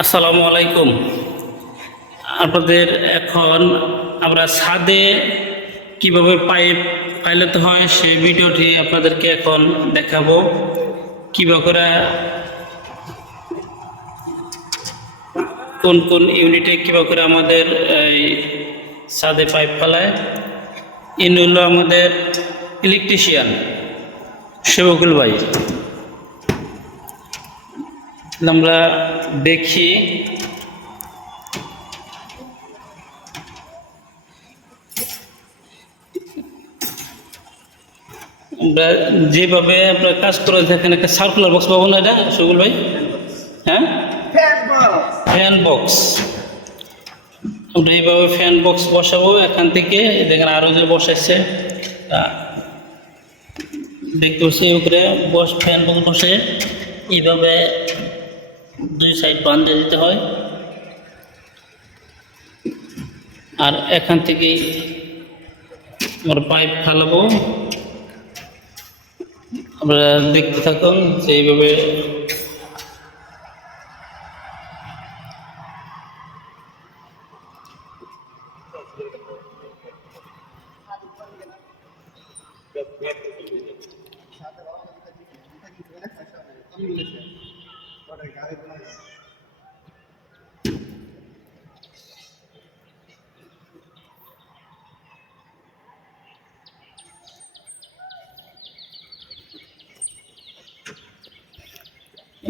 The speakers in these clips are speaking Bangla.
আসসালামু আলাইকুম। আপনাদের এখন আমরা ছাদে কিভাবে পাইপ পাইলাতে হয় সেই ভিডিওটি আপনাদেরকে এখন দেখাবো। কিভাবে করে কোন কোন ইউনিটে কিভাবে করে আমাদের এই ছাদে পাইপ ফেলায়। ইনি হলো আমাদের ইলেকট্রিশিয়ান শফিকুল ভাই। আমরা দেখি আমরা যেভাবে আপনার কাজ করে দেখেন একটা সার্কুলার বক্স পাবো না, এটা শফিকুল ভাই? হ্যাঁ, ফ্যান বক্স। আমরা এইভাবে ফ্যান বক্স বসাবো। এখান থেকে দেখেন আরও যে বসাইছে দেখতে পাচ্ছি উপরে ফ্যান বক্স বসে এইভাবে দুই সাইড বাঁধে দিতে হয়। আর এখান থেকে আমরা পাইপ ফেলাবো। আমরা দেখতে থাকুন যে এইভাবে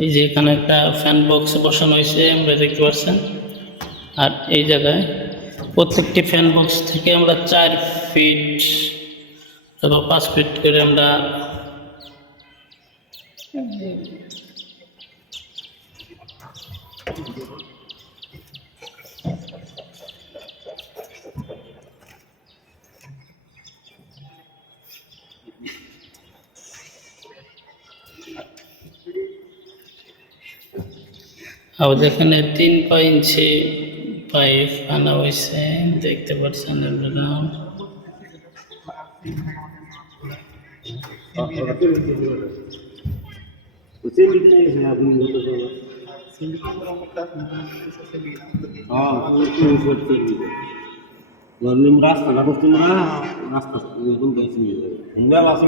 এই যে এখানে একটা ফ্যান বক্স বসানো হয়েছে আমরা দেখতে পাচ্ছেন। আর এই জায়গায় প্রত্যেকটি ফ্যান বক্স থেকে আমরা 4 ফিট অথবা 5 ফিট করে আমরা আমাদের এখানে 3 ইঞ্চি পাইপ আনা হয়েছে দেখতে পাচ্ছেন আপনারা। রাস্তাটা করছি না, রাস্তা মেলা আছে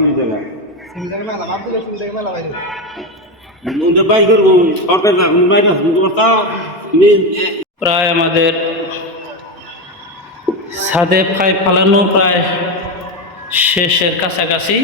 প্রায় আমাদের ছাদে পাইপ ফালানো প্রায় শেষের কাছাকাছি।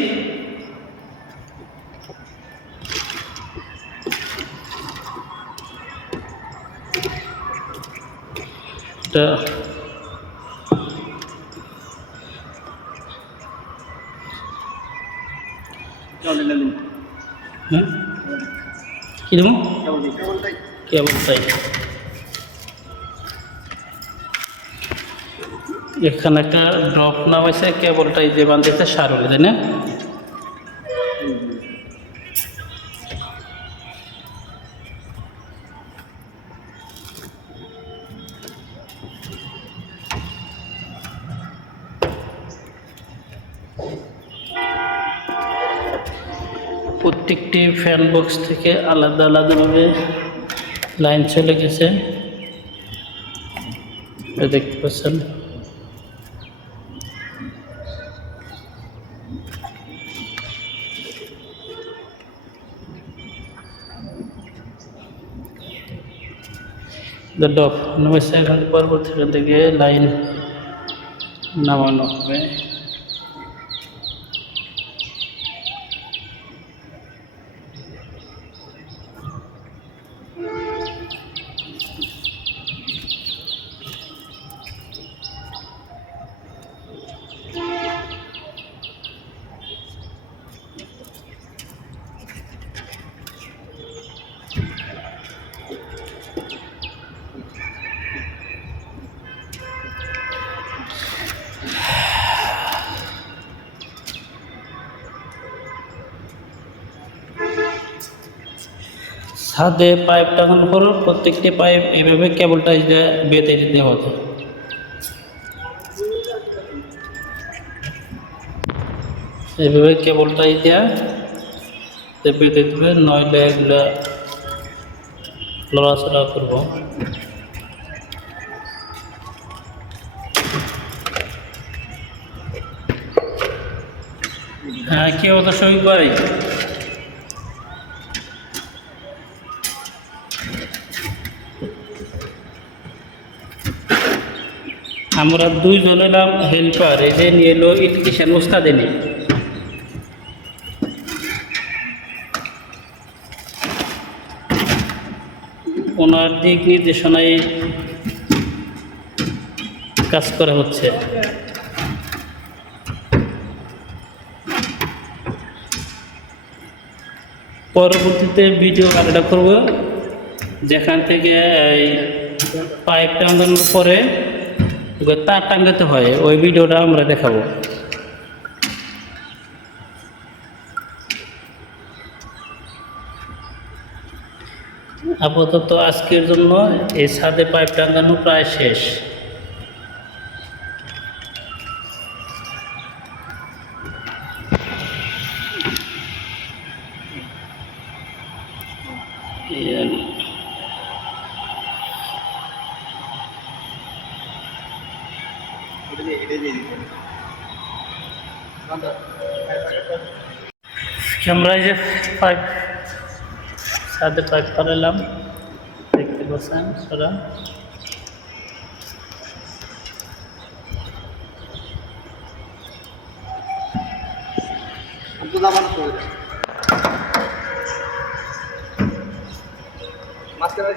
কি দেবো? কেবল তাই। এখানে একটা ড্রপ নাম আছে, কেবলটাই যে বাঁধতে সার হলে, তাই না? প্রত্যেকটি ফ্যান বক্স থেকে আলাদা আলাদাভাবে লাইন চলে গেছে দেখতে পাচ্ছেন। ডপ নামাইছে, এখান পরবর্তী থেকে লাইন নামানো হবে। ছাদে পাইপ টাঙানোর পর প্রত্যেকটি পাইপ এইভাবে কেবলটা বেঁধে দিতে হবে। এইভাবে কেবলটাই দেওয়া বেঁধে দেবে, নইলে এগুলা লড়াচড়া করবো। হ্যাঁ, কি অবস্থা শফিক ভাই? আমরা দুইজন এলাম হেল্পার, এই যে নিয়ে এলো ইলেকট্রিশিয়ান ওস্তাদ এনে। ওনার দিক নির্দেশনায় কাজ করা হচ্ছে। পরবর্তীতে ভিডিও আলাদা করব, যেখান থেকে এই পাইপ টাঙানোর পরে তার টাঙাতে হয়, ওই ভিডিওটা আমরা দেখাবো। আপাতত আজকের জন্য এই ছাদে পাইপ টাঙানো প্রায় শেষ। ক্যামেরায় যে পাইপ, ছাদে পাইপ ফেলালাম, দেখতে পাচ্ছেন সেটা। মাঝখানে